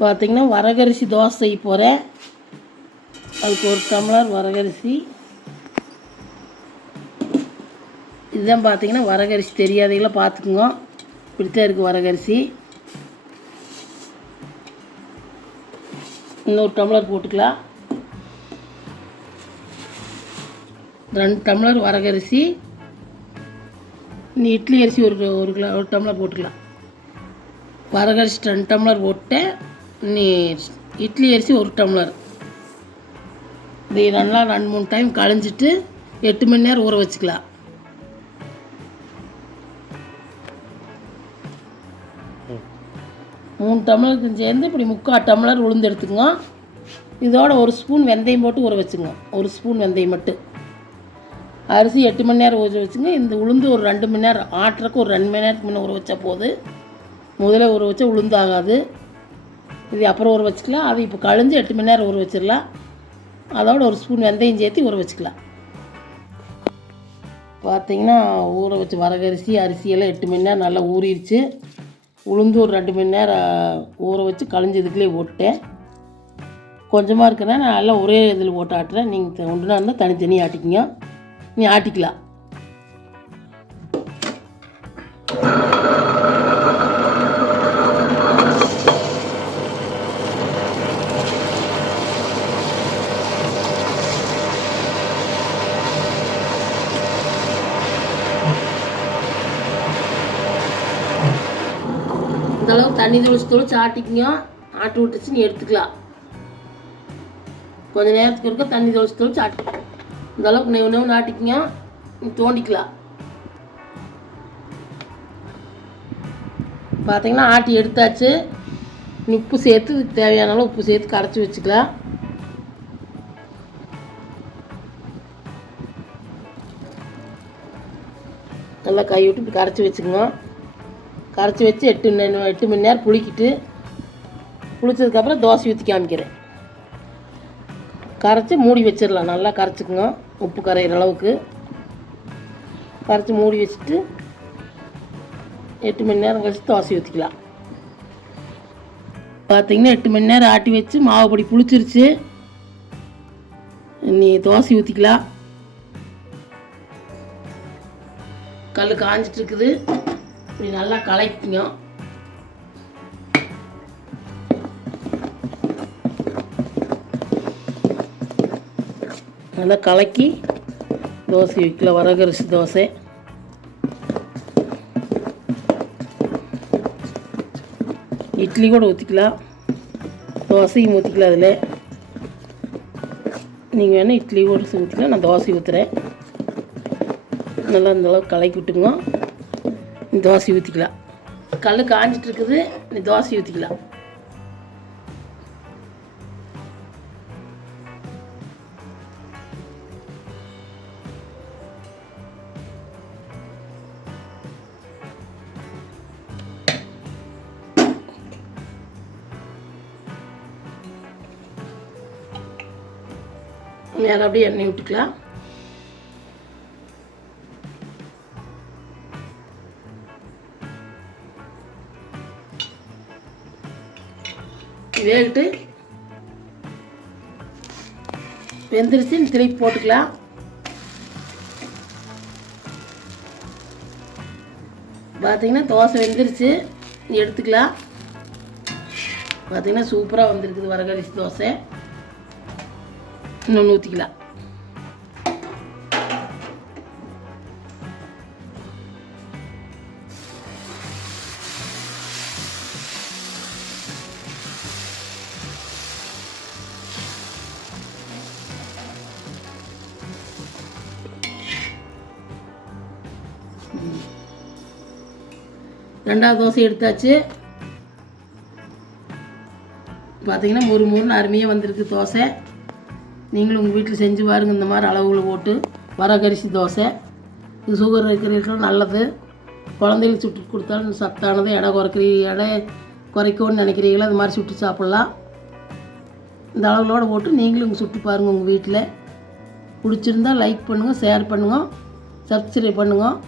பார்த்திங்கன்னா வரகரிசி தோசை செய்ய போகிறேன். அதுக்கு ஒரு டம்ளர் வரகரிசி. இதுதான் பார்த்திங்கன்னா வரகரிசி. தெரியாதீங்களா பார்த்துக்குங்க. இப்படித்தான் இருக்குது வரகரிசி. இன்னொரு டம்ளர் போட்டுக்கலாம். 2 டம்ளர் வரகரிசி. நீ இட்லி அரிசி ஒரு டம்ளர் போட்டுக்கலாம். வரகரிசி 2 டம்ளர் போட்டேன். நீ இட்லி அரிசி 1 டம்ளர். இது நல்லா 2-3 டைம் களைஞ்சிட்டு 8 மணி நேரம் ஊற வச்சுக்கலாம். மூணு டம்ளருக்கு சேர்ந்து இப்படி 3/4 டம்ளர் உளுந்து எடுத்துக்கோங்க. இதோட 1 ஸ்பூன் வெந்தயம் போட்டு ஊற வச்சுங்க. 1 ஸ்பூன் வெந்தயம் மட்டும். அரிசி 8 மணி நேரம் ஊற வச்சுங்க. இந்த உளுந்து ஒரு 2 மணி நேரம், ஆட்டுறக்கு ஒரு 2 மணி நேரத்துக்கு முன்னே ஊற வச்சா போது. முதல்ல ஊற வச்சா உளுந்து ஆகாது. இது அப்புறம் ஊற வச்சுக்கலாம். அது இப்போ கழிஞ்சு 8 மணி நேரம் ஊற வச்சிடலாம். அதோட 1 ஸ்பூன் வெந்தயம் சேர்த்து ஊற வச்சுக்கலாம். பார்த்திங்கன்னா ஊற வச்சு வரகரிசி அரிசியெல்லாம் 8 மணி நேரம் நல்லா ஊறிடுச்சு. உளுந்து ஒரு 2 மணி நேரம் ஊற வச்சு கழிஞ்சதுக்குள்ளே போட்டேன். கொஞ்சமாக இருக்கிறேன், நான் நல்லா ஒரே இதில் போட்டு ஆட்டுறேன். நீங்கள் ஒன்றுனா இருந்தால் தனித்தனியாக ஆட்டிக்கிங்க. நீ ஆட்டிக்கலாம். இந்தளவு தண்ணி தொளிச்சு ஆட்டிக்கிங்க. ஆட்டி விட்டுச்சு நீ எடுத்துக்கலாம். கொஞ்சம் நேரத்துக்கு இருக்க தண்ணி தொளிச்சு ஆட்டி இந்தளவுக்கு நெவு ஆட்டிக்கிங்க. நீ தோண்டிக்கலாம். பார்த்தீங்கன்னா ஆட்டி எடுத்தாச்சு. உப்பு சேர்த்து தேவையான அளவு உப்பு சேர்த்து கரைச்சி வச்சுக்கலாம். நல்லா கை விட்டு இப்படி கரைச்சி வச்சுக்கோங்க. கரைச்சி வச்சு 8 மணி நேரம் புளிக்கிட்டு, புளிச்சதுக்கப்புறம் தோசை ஊற்றி காமிக்கிறேன். கரைச்சி மூடி வச்சிடலாம். நல்லா கரைச்சிக்குங்க. உப்பு கரையிற அளவுக்கு கரைச்சி மூடி வச்சுட்டு 8 மணி நேரம் கழிச்சு தோசை ஊற்றிக்கலாம். பார்த்திங்கன்னா 8 மணி நேரம் ஆட்டி வச்சு மாவு பொடி புளிச்சிருச்சு. நீ தோசை ஊற்றிக்கலாம். கல் காஞ்சிட்டு இருக்குது. இப்படி நல்லா கலக்கிங்க. நல்லா கலக்கி தோசை வைக்கல. வரகரிசி தோசை. இட்லி கூட ஊற்றிக்கலாம், தோசையும் ஊற்றிக்கலாம். அதில் நீங்கள் வேணால் இட்லி கூட ஊற்றிக்கலாம். நான் தோசை ஊற்றுறேன். நல்லா இந்தளவுக்கு கலக்கி விட்டுங்க. நீ தோசை ஊற்றிக்கலாம். கல் காஞ்சிட்டு இருக்குது. நீ தோசை ஊற்றிக்கலாம். மேலே அப்படியே எண்ணெய் விட்டுக்கலாம். வேகிட்டு வெந்துருச்சு. திருப்பி போட்டுக்கலாம். பார்த்தீங்கன்னா தோசை வெந்துருச்சு. எடுத்துக்கலாம். பார்த்தீங்கன்னா சூப்பராக வந்திருக்குது வரகரிசி தோசை. இன்னொன்று ஊற்றிக்கலாம். ரெண்டாவது தோசை எடுத்தாச்சு. பார்த்தீங்கன்னா முறுமுறுன்னு அருமையாக வந்திருக்கு தோசை. நீங்களும் உங்கள் வீட்டில் செஞ்சு பாருங்கள். இந்த மாதிரி அளவுகளை போட்டு வரகரிசி தோசை. இது சுகர் இருக்கிறவங்களும் நல்லது. குழந்தைகளுக்கு சுட்டு கொடுத்தாலும் சத்தானது. எடை குறைக்கணும்னு நினைக்கிறீங்களோ அது மாதிரி சுட்டு சாப்பிட்லாம். இந்த அளவுகளோடு போட்டு நீங்களும் சுட்டு பாருங்கள் உங்கள் வீட்டில். பிடிச்சிருந்தால் லைக் பண்ணுங்கள், ஷேர் பண்ணுங்கள், சப்ஸ்கிரைப் பண்ணுங்கள்.